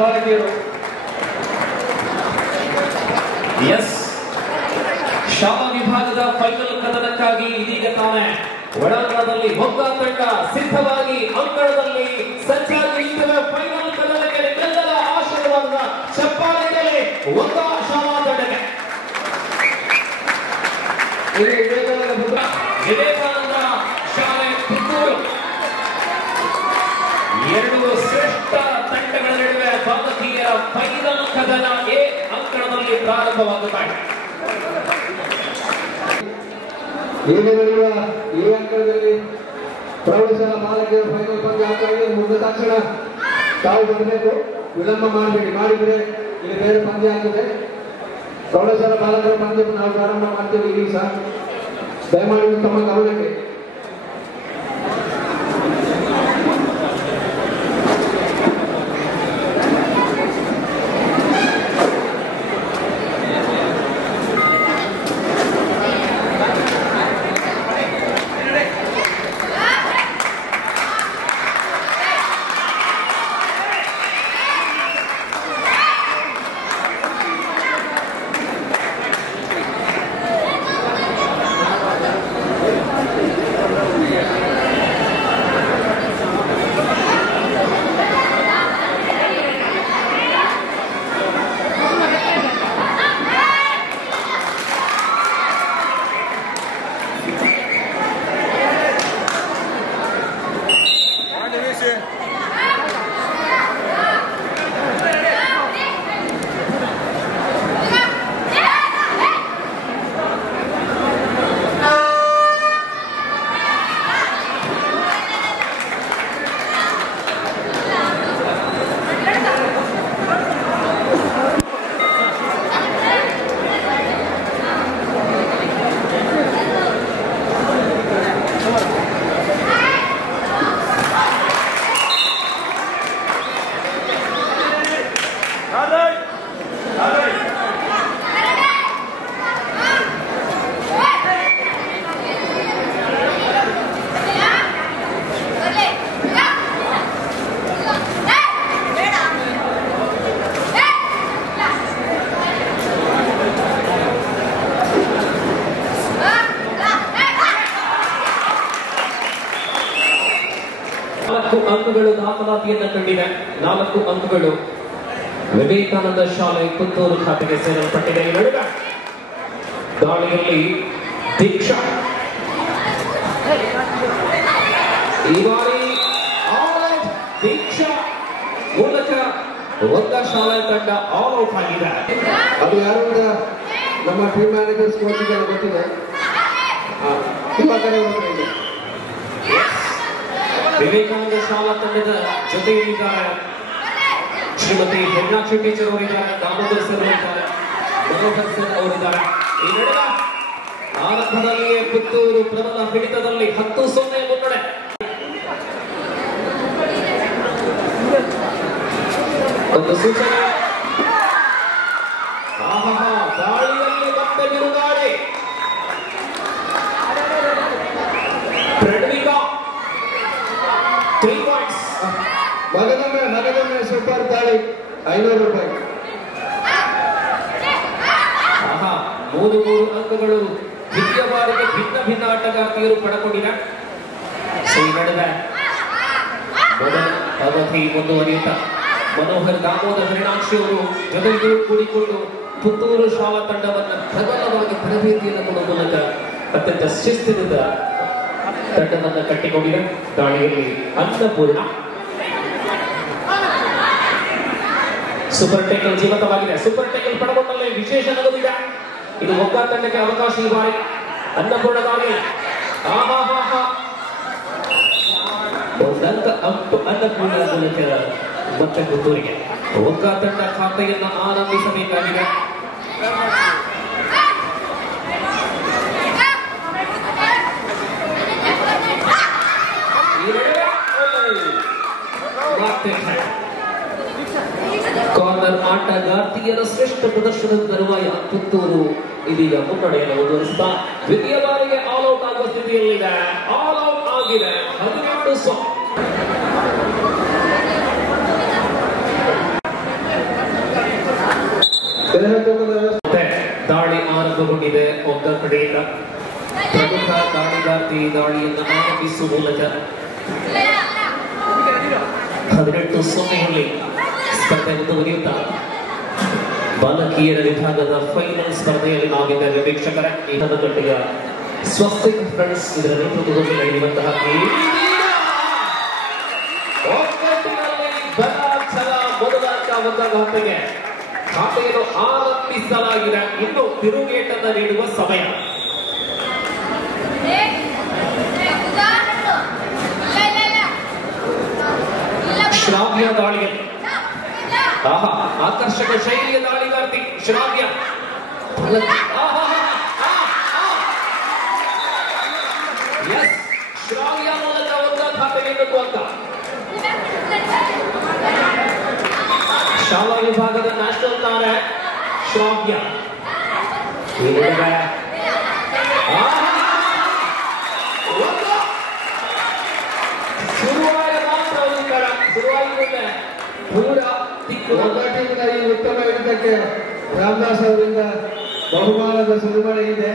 ಬಾಲಕಿಯರು. ಎಸ್, ಶಾಲಾ ವಿಭಾಗದ ಫೈನಲ್ ಕದನಕ್ಕಾಗಿ ಇದೀಗ ತಾನೇ ಒಳಾಂಗಣದಲ್ಲಿ ಮೊಗ್ಗ ತಂಡ ಸಿದ್ಧವಾಗಿ ಅಂಕಣದಲ್ಲಿ ಸಜ್ಜಾಗಿ ನಿಂತಿರುವ ಫೈನಲ್ ಕದನಕ್ಕೆ ನಿಮ್ಮೆಲ್ಲರ ಆಶೀರ್ವಾದದ ಚಪ್ಪಾಳೆಯಲ್ಲಿ ಒಗ್ಗ ಶಾಲಾ ತಂಡಕ್ಕೆ ವಿವೇಕಾನಂದ ಶಾಲೆ ಪುತ್ತೂರು ಎರಡು ಶ್ರೇಷ್ಠ ತಂಡಗಳ ನಡುವೆ ಬಾಲಕಿಯರ ಫೈನಲ್ ಕದನ ಎ ಅಂಕಣದಲ್ಲಿ ಪ್ರಾರಂಭವಾಗುತ್ತಾರೆ. ಏನು ನಡೆಯುವ ಈ ಅಂಕಣದಲ್ಲಿ ಪ್ರೌಢಶಾಲಾ ಬಾಲಕಿಯರ ಫೈನಲ್ ಪಂದ್ಯ ಆಗ್ತಾ ಮುಗಿದ ತಕ್ಷಣ ತಾವು ಬರಬೇಕು, ವಿಳಂಬ ಮಾಡಬೇಡಿ. ಮಾಡಿದ್ರೆ ಇಲ್ಲಿ ಬೇರೆ ಪಂದ್ಯ ಆಗಿದೆ. ಪ್ರೌಢಶಾಲಾ ಬಾಲಕರ ಪಂದ್ಯ ನಾವು ಪ್ರಾರಂಭ ಮಾಡ್ತೇವೆ ಈಗ ಸಹ. ದಯಮಾಡಿ ತಮ್ಮ ಗಮನಕ್ಕೆ. ಅಂಕಗಳು ದಾಖಲಾತಿಯನ್ನು ಕಂಡಿದೆ. 4 ಅಂಕಗಳು ವಿವೇಕಾನಂದ ಶಾಲೆ ಪುತ್ತೂರು ಖಾತೆಗೆ ಸೇರಲ್ಪಟ್ಟಿದೆ. ಈ ನಡುವೆ ದಾಳಿಯಲ್ಲಿ ದೀಕ್ಷಾ ಈ ಬಾರಿ ದೀಕ್ಷಾ ಮೂಲಕ ಒಗ್ಗ ಶಾಲೆ ತಂಡ ಆಲ್ ಔಟ್ ಆಗಿದೆ. ಅದು ಯಾರು ಅಂತ ನಮ್ಮ ಟೀಮ್ ಮ್ಯಾನೇಜರ್ಸ್ ಕೋಚ್ಗೆಲ್ಲ ಗೊತ್ತಿದೆ. ವಿವೇಕಾನಂದ ಶಾಲಾ ತಂಡದ ಜೊತೆಯಲ್ಲಿದ್ದಾರೆ ಶ್ರೀಮತಿ ಹೆಣ್ಣಾಕ್ಷಿ ಟೀಚರ್ ಅವರಿದ್ದಾರೆ, ದಾಮೋದರ್ ಸರ್ ಅವರಿದ್ದಾರೆ, ಮನೋಹರ್ ಸರ್ ಅವರಿದ್ದಾರೆ. ಈ ನಡುವೆ ಆರಂಭದಲ್ಲಿಯೇ ಪುತ್ತೂರು ಪ್ರಬಲ ಹಿಡಿತದಲ್ಲಿ 10-0 ಮುನ್ನಡೆ. ಒಂದು ಸೂಚನೆ, ದಾಳಿಯಲ್ಲಿ ಮತ್ತೆ ಬಿರುಗಾಳಿ. ಪ್ರಣವಿಕಾ 3 ಪಾಯಿಂಟ್ಸ್. ಮಗದೊಮ್ಮೆ ಸೂಪರ್ ದಾಳಿ, 500 ರೂಪಾಯಿ. 3 ಅಂಕಗಳು ದ್ವಿತೀಯ ಬಾರಿಗೆ ಭಿನ್ನ ಆಟಗಾರ್ತಿಯರು ಪಡೆಕೊಂಡಿದೆ. ಈ ನಡುವೆ ಮೊದಲ ಅವಧಿ ಮುಂದುವರಿಯುತ್ತಾ ಮನೋಹರ್ ದಾಮೋದರ್ ಹರಿಣಾಕ್ಷಿ ಅವರು ಜೊತೆಗೆ ಕೂಡಿಕೊಂಡು ಪುತ್ತೂರು ಶಾಲಾ ತಂಡವನ್ನು ಪ್ರಬಲವಾಗಿ ತರಬೇತಿಯನ್ನು ಕೊಡುವ ಮೂಲಕ ಅತ್ಯಂತ ಶಿಸ್ತಿನಿಂದ ತಂಡವನ್ನು ಕಟ್ಟಿಕೊಂಡಿದೆ. ದಾಳಿಯಲ್ಲಿ ಅನ್ನಪೂರ್ಣ ಸೂಪರ್ ಟೇಕಲ್ ಜೀವಂತವಾಗಿದೆ. ಸೂಪರ್ ಟೇಕಲ್ ಪಡೆದುಕೊಂಡಲ್ಲಿ ವಿಶೇಷ ನಗದಿದೆ. ಇದು ಒಗ್ಗ ತಂಡಕ್ಕೆ ಅವಕಾಶ. ಈ ಬಾರಿ ಅನ್ನಪೂರ್ಣ ದಾಳಿ. ಒಂದಂಕ ಅಂಟು ಅನ್ನಪೂರ್ಣ ಮೂಲಕ ಮತ್ತೆ ಪುತ್ತೂರಿಗೆ ಒಗ್ಗ ತಂಡ ಖಾತೆಯನ್ನು ಆರಂಭಿಸಬೇಕಾಗಿದೆ. ಕಾರ್ನರ್ ಆಟಗಾರ್ತಿಯರ ಶ್ರೇಷ್ಠ ಪ್ರದರ್ಶನದ ತರುವಾಯ ಪುತ್ತೂರು ಇದೀಗ ಮುನ್ನಡೆಯನ್ನು ಮುಂದುವರಿಸುತ್ತಾ ದ್ವಿತೀಯ ಬಾರಿಗೆ ಆಲ್ ಔಟ್ ಆಗುವ ಸ್ಥಿತಿಯಲ್ಲಿದೆ. ಆಲ್ ಔಟ್ ಆಗಿದೆ 18-0. ದಾಳಿ ಆರಂಭಗೊಂಡಿದೆ ಒಬ್ಬ ಕಡೆಯಿಂದ ಪ್ರಮುಖ ದಾಳಿಗಾರ್ತಿ ದಾಳಿಯನ್ನು ಆರಂಭಿಸುವ ಮೂಲಕ 18-0 ಸ್ಪರ್ಧೆ ಮುಂದುವರಿಯುತ್ತಾ ಬಾಲಕಿಯರ ವಿಭಾಗದ ಫೈನಲ್ ಸ್ಪರ್ಧೆಯಲ್ಲಿ ನಾವಿದ್ದೇವೆ ವೀಕ್ಷಕರ. ಈ ಗಂಟೆಯ ಸ್ವಸ್ತಿಕ್ ಫ್ರೆಂಡ್ಸ್ ಇದರ ನೇತೃತ್ವದಲ್ಲಿ ನಡೆಯುವಂತಹ ಮೊದಲಾಟಕ್ಕೆ ಖಾತೆಯನ್ನು ಆರಂಭಿಸಲಾಗಿದೆ. ಇನ್ನು ತಿರುಗೇಟನ್ನು ನೀಡುವ ಸಮಯ. ಶ್ರಾವ್ಯ ದಾಳಿಯಲ್ಲಿ ಆಕರ್ಷಕ ಶೈಲಿಯ ದಾಳಿಗಾರ್ತಿ ಶ್ರಾವ್ಯ. ಶ್ರಾವ್ಯ ಮೂಲಕ ಒಂದು ಖಾತೆಗೆ ಅಂತ ಶಾಲಾ ವಿಭಾಗದ ನ್ಯಾಷನಲ್ ತಾರೆ ಶ್ರಾವ್ಯ. ಶುರುವಾದ ಮಾತ್ರ ಒಂದು ಕರ ಶುರುವಾಗಿದೆ ಪೂರ ಒಗ್ಗಟ್ಟಿನಿಂದ ಈ ಉತ್ತಮ ಹಿಡಿತಕ್ಕೆ ರಾಮದಾಸ್ ಅವರಿಂದ ಬಹುಮಾನದ ಸುರಿಮಳೆ ಇದೆ.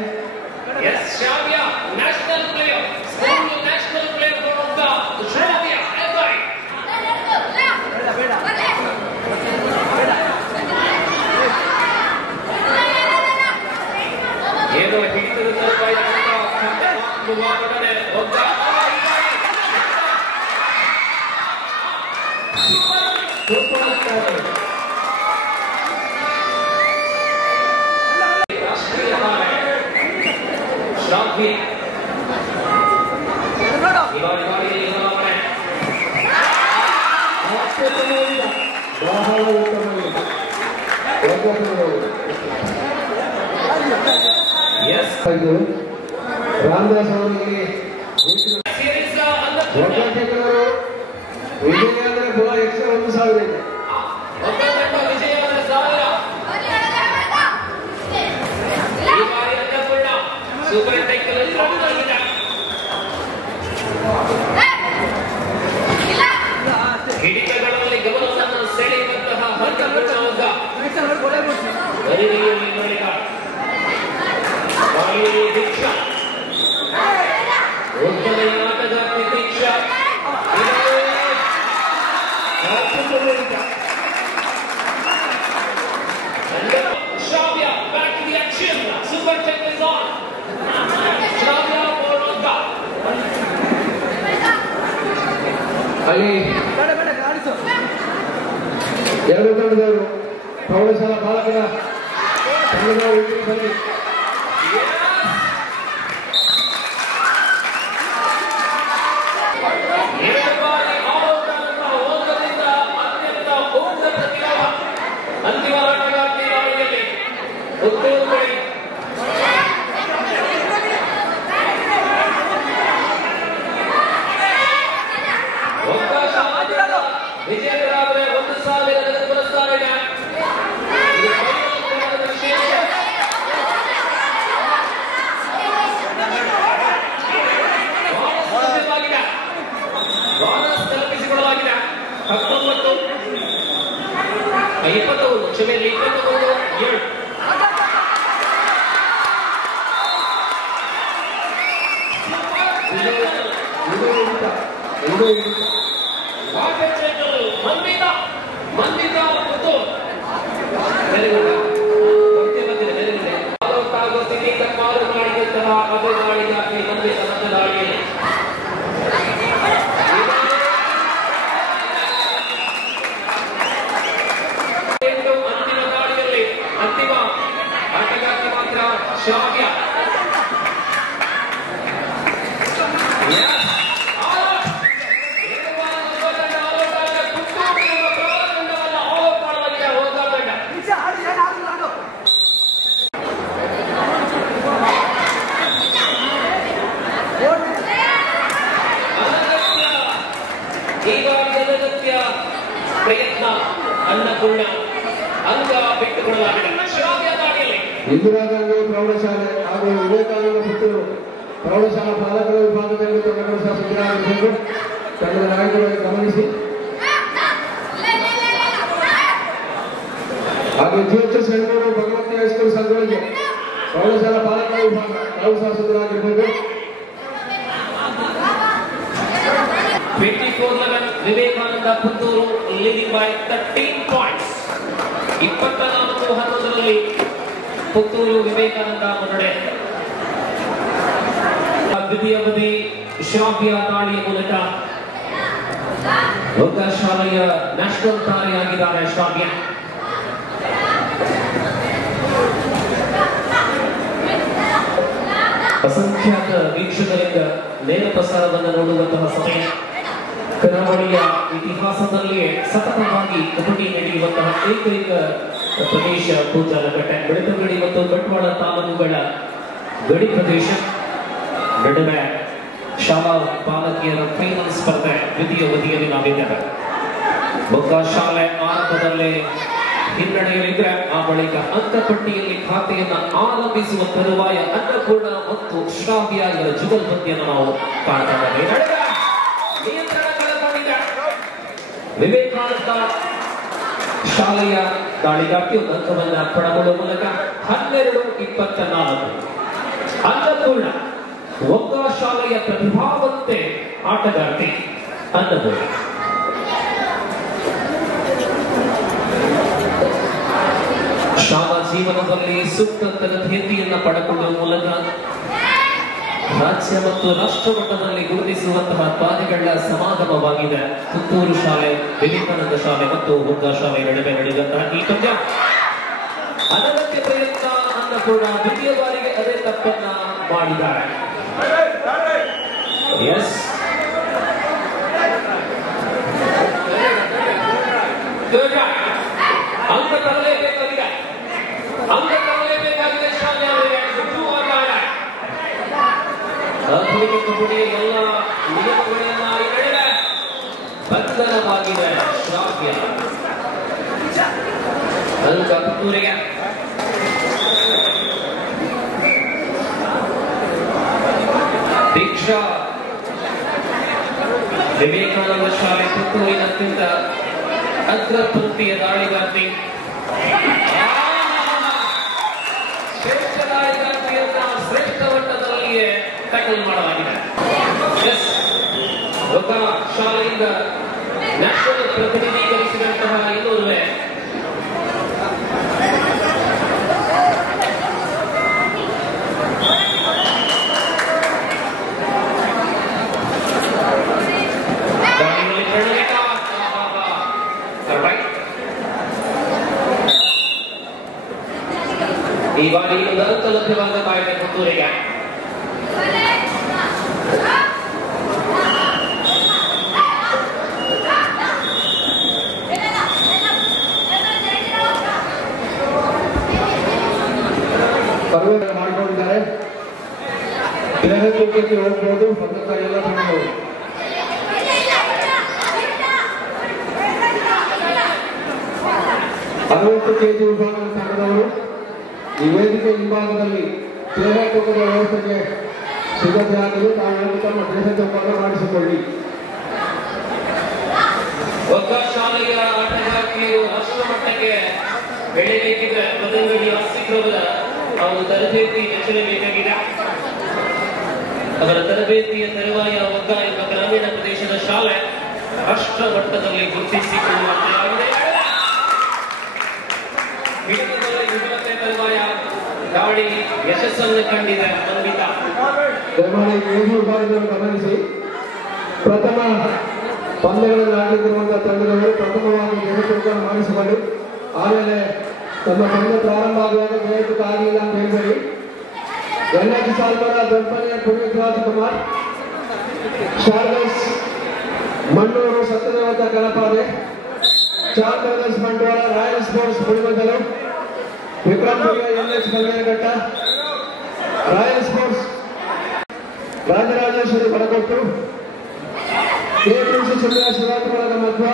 Shravya national player, school national player Shravya. ಏನೋ ಹಿಡಿತದ ತಲುಪಾಯ ರಾಷ್ಟ್ರೀಯ ಶ್ರಾವ್ಯ ಬಹಳ ಉತ್ತಮ ರಾಮದಾಸ್ ಅವರಿಗೆ ಒಗ್ಗಟ್ಟಿನವರು ವಿಜಯ ಅಂದ್ರೆ ಬಹಳ ಎಕ್ಸ್ಟ್ರಾ 1,000 ಇದೆ. ಹಿಡಿತಗಳಲ್ಲಿ ಗಮನವನ್ನು ಸೆಳೆಯುವಂತಹ ದೀಕ್ಷಾ ಒಬ್ಬನೇ ಆಟಗಾರ್ತಿ Deeksha Shravya back to the action. Super tech is on. Shravya ಅಲ್ಲಿ ಎರಡು ತಂಡದವರು ಪ್ರೌಢಶಾಲಾ ಬಾಲಕರ ತಂಡದ ಬನ್ನಿ. ಅಂತಿಮ ಆಟಗಾರ್ತಿ ದಾಳಿಯಲ್ಲಿ ಉತ್ತೂರು ವಿಜೇತರಾದರೆ 1,000 ನಗದು ಪುರಸ್ಕಾರ ಇದೆ. ಬೋನಸ್ ಕಲ್ಪಿಸಿಕೊಡಲಾಗಿದೆ. 19 21 ಕ್ಷಮೆಯಲ್ಲಿ 21 ಮಂದಿತ ಮತ್ತು ಸ್ಥಿತಿ ತಪ್ಪಾರು ಮಾಡಿದಂತಹ ಅದೇ ದಾಳಿಗಾಗಿ ಮಂದಿತ ಮತ್ತು ದಾಳಿಯಲ್ಲಿ ಅಂತಿಮ ದಾಳಿಯಲ್ಲಿ ಅಂತಿಮ ಆಟಗಾರ್ತಿ ಮಾತ್ರ ಶ್ರಾವ್ಯ. ಪ್ರಯತ್ನ ಅನ್ನಪೂರ್ಣ ಅಂಗ ಬಿಟ್ಟುಕೊಳ್ಳಲಾಗಿದೆ. ಶ್ರಾವ್ಯ ದಾಳಿಯಲ್ಲಿ ಇಂದಿರಾ ಗಾಂಧಿ ಪ್ರೌಢಶಾಲೆ ಹಾಗೂ ವಿವೇಕಾನಂದ ಪುತ್ತೂರು ಪ್ರೌಢಶಾಲಾ ಪಾಲಕರ ವಿಭಾಗದಲ್ಲಿ ತಂಡಗಳು ಸಹ ಸಿದ್ಧರಾಗಬೇಕು. ತಂಡದ ನಾಯಕರು ಗಮನಿಸಿ. ಹಾಗೆ ಜಿಎಚ್ಎಸ್ ಹೆಣ್ಣೂರು ಭಗವತಿ ಹೈಸ್ಕೂಲ್ ಸಂಘಗಳಿಗೆ ಪ್ರೌಢಶಾಲಾ ಪಾಲಕರ ವಿಭಾಗ ತಾವು ಶಾಸಕರಾಗಿರ್ಬೋದು. 24-11 Vivekananda Puttur leading by 13 points. 24-11ರಲ್ಲಿ ಪುತ್ತೂರು ವಿವೇಕಾನಂದ ಮುನ್ನಡೆ. ದ್ವಿತೀಯ ಅವಧಿ ಶ್ರಾವ್ಯ ದಾಳಿಯ ಮೂಲಕ ಒಗ್ಗ ಶಾಲೆಯ ನ್ಯಾಷನಲ್ ತಾರೆಯಾಗಿದ್ದಾರೆ ಶ್ರಾವ್ಯ. ಅಸಂಖ್ಯಾತ ವೀಕ್ಷಕರಿಂದ ನೇರ ಪ್ರಸಾರವನ್ನು ನೋಡುವಂತಹ ಸಮಯ. ಕರಾವಳಿಯ ಇತಿಹಾಸದಲ್ಲಿಯೇ ಸತತವಾಗಿ ಕಬಡ್ಡಿ ನಡೆಯುವಂತಹ ಏಕೈಕ ಪ್ರದೇಶ ಪೂಜಾಲಕಟ್ಟೆ. ಬೆಳತಂಗಡಿ ಮತ್ತು ಬಂಟ್ವಾಳ ತಾಲೂಕುಗಳ ಗಡಿ ಪ್ರದೇಶ. ನಡುವೆ ಶಾಲಾ ಬಾಲಕಿಯರ ಫೈನಲ್ ಸ್ಪರ್ಧೆ ದ್ವಿತೀಯ ಅವಧಿಯಲ್ಲಿ ನಾವಿದ್ದೇವೆ. ಒಗ್ಗ ಶಾಲೆ ಆರಂಭದಲ್ಲೇ ಹಿನ್ನಡೆಯಲ್ಲಿದ್ದರೆ ಆ ಬಳಿಕ ಅಂಕಪಟ್ಟಿಯಲ್ಲಿ ಖಾತೆಯನ್ನ ಆರಂಭಿಸುವ ತರುವಾಯ ಅನ್ನಪೂರ್ಣ ಮತ್ತು ಶ್ರಾವ್ಯ ಇವರ ಜುಗಲ್ಬಂದಿಯನ್ನು ನಾವು ಕಾಣ್ತಾ ಇದ್ದೇವೆ. ನಿಯಂತ್ರಣ ಕಳೆದುಕೊಂಡಿದೆ ವಿವೇಕಾನಂದ ಶಾಲೆಯ ದಾಳಿಗಾರ್ತಿ ಒಂದು ಅಂಕವನ್ನು ಪಡೆದುಕೊಳ್ಳುವ ಮೂಲಕ 12-24. ಅನ್ನಪೂರ್ಣ ಒಗ್ಗ ಶಾಲೆಯ ಪ್ರತಿಭಾವಂತೆ ಆಟಗಾರ್ತಿ ಅನ್ನಪೂರ್ಣ. ಶಾಲಾ ಜೀವನದಲ್ಲಿ ಸೂಕ್ತ ತರಬೇತಿಯನ್ನು ಪಡೆದುಕೊಳ್ಳುವ ಮೂಲಕ ರಾಜ್ಯ ಮತ್ತು ರಾಷ್ಟ್ರ ಮಟ್ಟದಲ್ಲಿ ಗುರುತಿಸುವಂತಹ ಕಾರ್ಯಗಳ ಸಮಾಗಮವಾಗಿದೆ ಪುತ್ತೂರು ಶಾಲೆ, ವಿವೇಕಾನಂದ ಶಾಲೆ ಮತ್ತು ಒಗ್ಗ ಶಾಲೆ ನಡುವೆ ನಡೆದಂತಹ ಈ ಪಂದ್ಯ. ಅನಗತ್ಯ ಪ್ರಯತ್ನ ಅನ್ನಪೂರ್ಣ ದ್ವಿತೀಯ ಬಾರಿಗೆ ಅದೇ ತಪ್ಪನ್ನ ಮಾಡಿದ್ದಾರೆ. ಎಸ್, ಅಂಕ ತರಲೇಬೇಕಾಗಿದೆ, ಅಂಕ ತರಲೇಬೇಕಾಗಿದೆ ಶಾಲೆ ಅವರಿಗೆ. ಆಧುನಿಕ ಕಬಡ್ಡಿಯ ಎಲ್ಲ ನಿಯಮಗಳನ್ನ ಈ ನಡುವೆ ಬಂಧನವಾಗಿದೆ ಶ್ರಾವ್ಯ. ಅಂಕ ಪುತ್ತೂರಿಗೆ. ದೀಕ್ಷಾ ವಿವೇಕಾನಂದ ಶಾಲೆ ಪುತ್ತೂರಿನ ಅತ್ಯಂತ ಅಗ್ರಪಂಕ್ತಿಯ ದಾಳಿಗಾರ್ತಿ. ಶ್ರೇಷ್ಠ ದಾಳಿಗಾರ್ತಿಯನ್ನ ಶ್ರೇಷ್ಠ ಮಟ್ಟದಲ್ಲಿಯೇ ಟ್ಯಾಕಲ್ ಮಾಡಲಾಗಿದೆ. ಒಬ್ಬ ಶಾಲೆಯಿಂದ ನ್ಯಾಷನಲ್ ಪ್ರತಿನಿಧೀಕರಿಸಿದಂತಹ ಇನ್ನೋರ್ವೆ ಈ ಬಾರಿ ಒಂದು ಅಂಕ ಲಭ್ಯವಾಗತಾ ಇದೆ ಪುತ್ತೂರಿಗೆ. ಮಾಡಿಕೊಂಡಿದ್ದಾರೆ. ತೂಕಕ್ಕೆ ಹೋಗ್ಬೋದು ಪದಕ ಎಲ್ಲ ತಗೊಳ್ಬಹುದು. ಅರವತ್ತು ಕೆಜಿ ವಿಭಾಗದ ತಂಡದವರು ಈ ವೇದಿಕೆ ಹಿಂಭಾಗದಲ್ಲಿ ಸೇವಾ ತೂಕದ ವ್ಯವಸ್ಥೆಗೆ ಸಿದ್ಧತೆಯಾಗಲು ತಾವು ತಮ್ಮ ದೇಹ ತೂಕವನ್ನು ಮಾಡಿಸಿಕೊಳ್ಳಿ. ಒಗ್ಗ ಶಾಲೆಯ ಆಟಗಾರ್ತಿಯು ರಾಷ್ಟ್ರ ಮಟ್ಟಕ್ಕೆ ಬೆಳೆಯಬೇಕಿದ್ರೆ ಬದಲಗಡಿ ಆಸ್ತಿಕ್ರಮದ ಅವರ ತರಬೇತಿ ಹೆಚ್ಚಿಸಬೇಕಾಗಿದೆ. ಅವರ ತರಬೇತಿಯ ತರುವಾಯ ಒಗ್ಗ ಎಂಬ ಗ್ರಾಮೀಣ ಪ್ರದೇಶದ ಶಾಲೆ ರಾಷ್ಟ್ರ ಮಟ್ಟದಲ್ಲಿ ಗುರುತಿಸಿಕೊಳ್ಳುವಂತಾಗಿದೆ. ವಿಫಲತೆ ತರುವಾಯ ದಾಳಿ ಯಶಸ್ಸನ್ನು ಕಂಡಿದೆ ಅನ್ವಿತ. ವಿಭಾಗವನ್ನು ಗಮನಿಸಿ, ಪ್ರಥಮ ಪಂದ್ಯಗಳನ್ನು ಆಡಲಿರುವಂತಹ ತಂಡದವರು ಪ್ರಥಮವಾಗಿ ದೇಹತೂಕವನ್ನು ಮಾಡಿಸಿಕೊಂಡು ಆಮೇಲೆ ತಮ್ಮ ಪಂದ್ಯ ಪ್ರಾರಂಭ ಆಗುವಾಗ ದೇಹತೂಕ ಆಗಲಿಲ್ಲ ಅಂತ ಹೇಳ್ಬೇಡಿ. ಎನ್ಎಚ್ ಸಾಲ್ಮರ, ದೊಡ್ಡಮನೆಯ ಪುನೀತ್ ರಾಜ್ಕುಮಾರ್, ಶಾರ್ಗಸ್ ಮಣ್ಣೂರು, ಸತ್ಯದೇವತ ಕಳಪಾದೆ, ಚಾರ್ಗಸ್ ಬಂಟ್ವಾಳ, ರಾಯಲ್ ಸ್ಪೋರ್ಟ್ಸ್ ಮುಡಿಮಂಗಲು, Vikramapura NH Kalyanaghatta, royal sports Rajarajeshwari Badakottu, KPC Sullia ಶಿವಾಜಿಮಳಗ ಮಧ್ವ,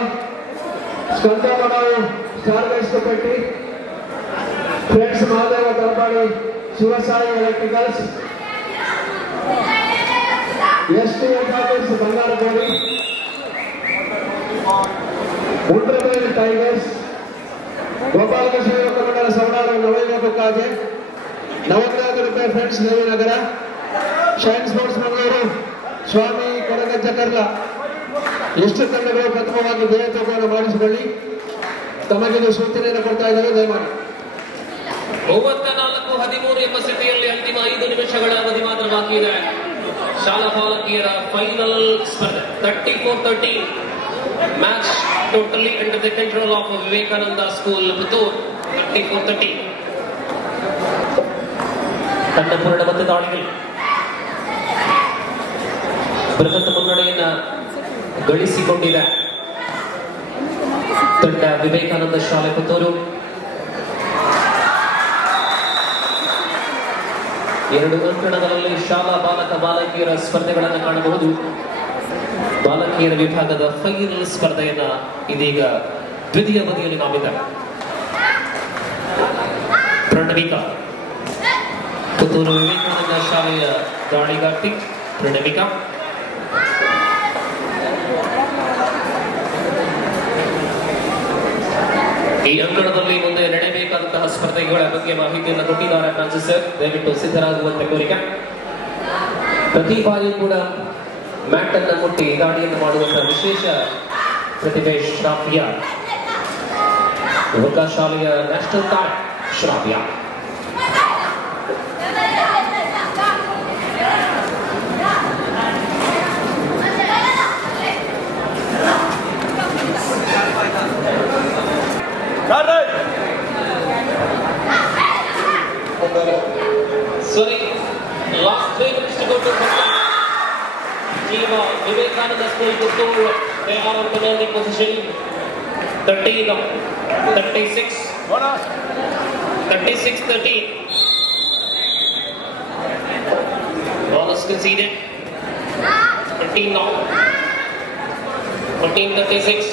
ಸ್ಕಂದಮಡವು ಶಾರ್ಗಸ್ ಪಟ್ಟಿ, friends Mahadeva Kalapadi, Shivasai electricals, STS Bangaragodi, Undrabel tigers, Gopalakrishna Baje, 40,000 ರೂಪಾಯಿ ಫ್ರೆಂಡ್ಸ್ ನಗರ, ಶೈನ್ ಸ್ಪೋರ್ಟ್ಸ್ ಮಂಗಳೂರು, ಸ್ವಾಮಿ ಕೊಡಗಜ್ಜ ಕರ್ಲ. ಎಷ್ಟು ತಂಡಗಳು ಪ್ರಥಮವಾಗಿ ದೇಹ ತೂಕವನ್ನು ಮಾಡಿಸಿಕೊಳ್ಳಿ. ತಮಗಿದು ಸೂಚನೆಯನ್ನು ಕೊಡ್ತಾ ಇದ್ದಾರೆ, ದಯಮಾಡಿ. 34-13 ಎಂಬ ಸ್ಥಿತಿಯಲ್ಲಿ ಅಂತಿಮ 5 ನಿಮಿಷಗಳ ಅವಧಿ ಮಾತ್ರ ಬಾಕಿ ಇದೆ. ಶಾಲಾ ಬಾಲಕಿಯರ ಫೈನಲ್ ಸ್ಪರ್ಧೆ 34-13 match totally under the control of Vivekananda school Puttur. 34-13 ತಂಡಪೂರ್ಣ ಮತ್ತು ದಾಳಿಗಳು ಬೃಹತ್ ಮುನ್ನಡೆಯನ್ನ ಗಳಿಸಿಕೊಂಡಿದೆ ತಂಡ ವಿವೇಕಾನಂದ ಶಾಲೆ ಪುತ್ತೂರು. 2 ಅಂಕಣಗಳಲ್ಲಿ ಶಾಲಾ ಬಾಲಕ ಬಾಲಕಿಯರ ಸ್ಪರ್ಧೆಗಳನ್ನು ಕಾಣಬಹುದು. ಬಾಲಕಿಯರ ವಿಭಾಗದ ಫೈನಲ್ ಸ್ಪರ್ಧೆಯನ್ನ ಇದೀಗ ದ್ವಿತೀಯ ಬದಿಯಲ್ಲಿ ನಾವಿದ್ದಾರೆ. ಪ್ರಣವಿಕಾ ಪುತ್ತೂರು ವಿವೇಕಾನಂದ ಶಾಲೆಯ ದಾಳಿಗಾರ್ತಿ ಪ್ರಣವಿಕಾ. ಈ ಅಂಕಣದಲ್ಲಿ ಮುಂದೆ ನಡೆಯಬೇಕಾದಂತಹ ಸ್ಪರ್ಧೆಗಳ ಬಗ್ಗೆ ಮಾಹಿತಿಯನ್ನು ಕೊಟ್ಟಿದ್ದಾರೆ ಫ್ರಾನ್ಸಿಸ್ ಸರ್. ದಯವಿಟ್ಟು ಸಿದ್ಧರಾಗುವಂತೆ ಕೋರಿಕೆ. ಪ್ರತಿ ಬಾರಿ ಕೂಡ ಮ್ಯಾಟ್ ಅನ್ನು ಮುಟ್ಟಿ ದಾಳಿಯನ್ನು ಮಾಡುವಂತಹ ವಿಶೇಷ ಪ್ರತಿಭೆ ಶ್ರಾವ್ಯ. ವರ್ಗ ಶಾಲೆಯ ನ್ಯಾಷನಲ್ ತಾರೆ ಶ್ರಾವ್ಯ. Sorry, last 3 minutes to go to Vivekananda School Puttur. They are on commanding position. 36-13. Ball is conceded. 13 now. 14-36.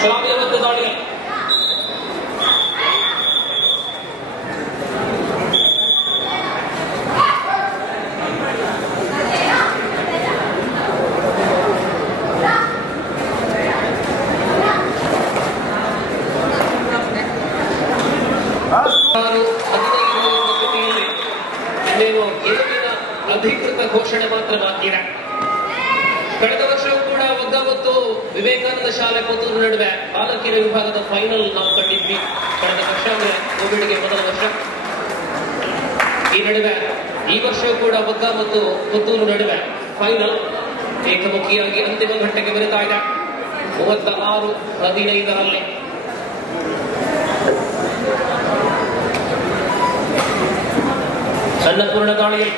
ಶ್ರಾವ್ಯ ಮತ್ತು ದಾಳಿ. ಇನ್ನೇನು ಗೆಲುವಿನ ಅಧಿಕೃತ ಘೋಷಣೆ ಮಾತ್ರ ಬಾಕಿ ಇದೆ. ಕಳೆದ ವರ್ಷವೂ ಕೂಡ ಒಗ್ಗ ಮತ್ತು ವಿವೇಕಾನಂದ ಶಾಲೆ ಪುತ್ತೂರು ನಡುವೆ ಬಾಲಕಿಯರ ವಿಭಾಗದ ಫೈನಲ್ ನಾವು ಕಂಡಿದ್ವಿ. ಕಳೆದ ವರ್ಷ ಅಂದ್ರೆ ಕೋವಿಡ್ಗೆ ಮೊದಲ ವರ್ಷ. ಈ ನಡುವೆ ಈ ವರ್ಷವೂ ಕೂಡ ಒಗ್ಗ ಮತ್ತು ಪುತ್ತೂರು ನಡುವೆ ಫೈನಲ್ ಏಕಮುಖಿಯಾಗಿ ಅಂತಿಮ ಘಟ್ಟಕ್ಕೆ ಬರುತ್ತಾ ಇದೆ. 36-15 ಅನ್ನಪೂರ್ಣ ದಾಳಿಯಲ್ಲಿ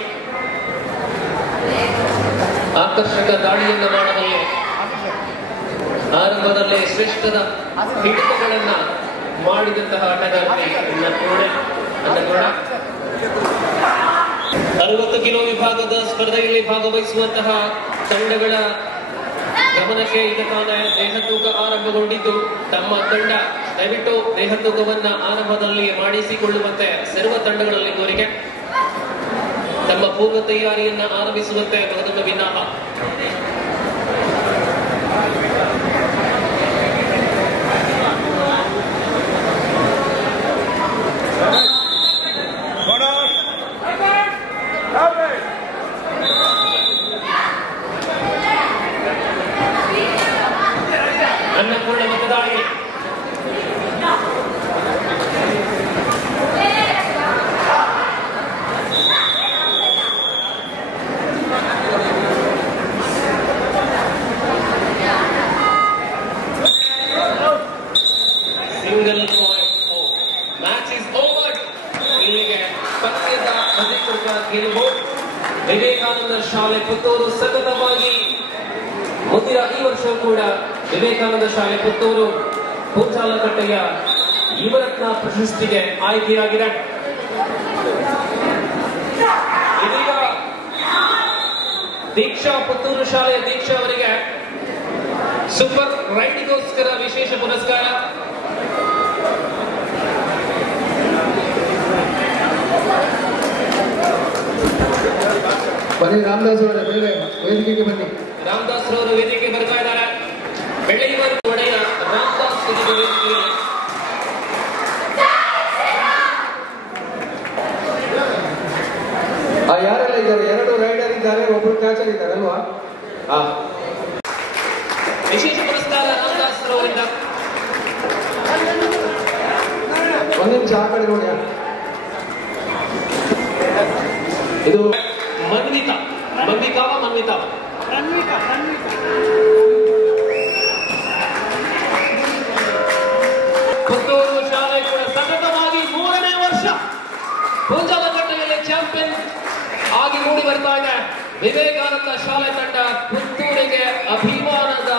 ಆಕರ್ಷಕ ದಾಳಿಯನ್ನು ಮಾಡಬಲ್ಲೆ. ಆರಂಭದಲ್ಲೇ ಶ್ರೇಷ್ಠದ ಹಿಡಿತಗಳನ್ನ ಮಾಡಿದಂತಹ ಆಟಗಾರ್ತಿ ಅನ್ನಪೂರ್ಣ. 60 ಕಿಲೋ ವಿಭಾಗದ ಸ್ಪರ್ಧೆಯಲ್ಲಿ ಭಾಗವಹಿಸುವಂತಹ ತಂಡಗಳ ಗಮನಕ್ಕೆ ಈಗ ತಾನೇ ದೇಹ ತೂಕ ಆರಂಭಗೊಂಡಿದ್ದು, ತಮ್ಮ ತಂಡ ದಯವಿಟ್ಟು ದೇಹ ತೂಕವನ್ನ ಆರಂಭದಲ್ಲಿ ಮಾಡಿಸಿಕೊಳ್ಳುವಂತೆ ಸರ್ವ ತಂಡಗಳಲ್ಲಿ ಕೋರಿಕೆ. ತಮ್ಮ ಪೂರ್ವ ತಯಾರಿಯನ್ನ ಆರಂಭಿಸುವಂತೆ ಮಗದೊಮ್ಮೆ ವಿನ್ನಾಹ. ಅನ್ನಪೂರ್ಣ ಮತ್ತು ದಾಳಿ. Single point. Match is over. ಇಲ್ಲಿಗೆ ಪಂದ್ಯದ ಅಧಿಕೃತ ಗೆಲುವು ವಿವೇಕಾನಂದ ಶಾಲೆ ಪುತ್ತೂರು. ಸತತವಾಗಿ ಮುಂದಿನ ಈ ವರ್ಷವೂ ಕೂಡ ವಿವೇಕಾನಂದ ಶಾಲೆ ಪುತ್ತೂರು ಪೂಚಾಲಕಟ್ಟೆಯ ಯುವರತ್ನ ಪ್ರಶಸ್ತಿಗೆ ಆಯ್ಕೆಯಾಗಿದೆ. ಇದೀಗ ದೀಕ್ಷಾ ಪುತ್ತೂರು ಶಾಲೆಯ ದೀಕ್ಷಾ ಅವರಿಗೆ ಸೂಪರ್ ರೈಡಿಗೋಸ್ಕರ ವಿಶೇಷ ಪುರಸ್ಕಾರ. ಬನ್ನಿ ರಾಮದಾಸ್ ಅವರೇ, ಬೇರೆ ವೇದಿಕೆಗೆ ಬನ್ನಿ. ರಾಮದಾಸ್ ರವರು ವೇದಿಕೆ ಬರ್ತಾ ಇದ್ದಾರೆ. ಬೆಳೆಯುವರು ಒಡೆಯ ರಾಮದಾಸ್ ಯಾರೆಲ್ಲ ಇದ್ದಾರೆ? 2 ರೈಡರ್ ಇದ್ದಾರೆ, ಒಬ್ರು ಕ್ಯಾಚರ್ ಇದ್ದಾರೆ ಅಲ್ವಾ? ವಿಶೇಷ ಪುರಸ್ಕಾರ ರಾಮದಾಸ್ ರವರಿಂದ. ಒಂದು ನಿಮಿಷ ಆ ಕಡೆ ನೋಡಿ. ಇದು ಮನ್ವಿತಾ ಪುತ್ತೂರು ಶಾಲೆ ಕೂಡ ಸತತವಾಗಿ 3ನೇ ವರ್ಷ ಪೂಜಾರಕಟ್ಟೆಯಲ್ಲಿ ಚಾಂಪಿಯನ್ ಆಗಿ ಮೂಡಿ ಬರ್ತಾ ಇದೆ. ವಿವೇಕಾನಂದ ಶಾಲೆ ತಂಡ ಪುತ್ತೂರಿಗೆ ಅಭಿಮಾನದ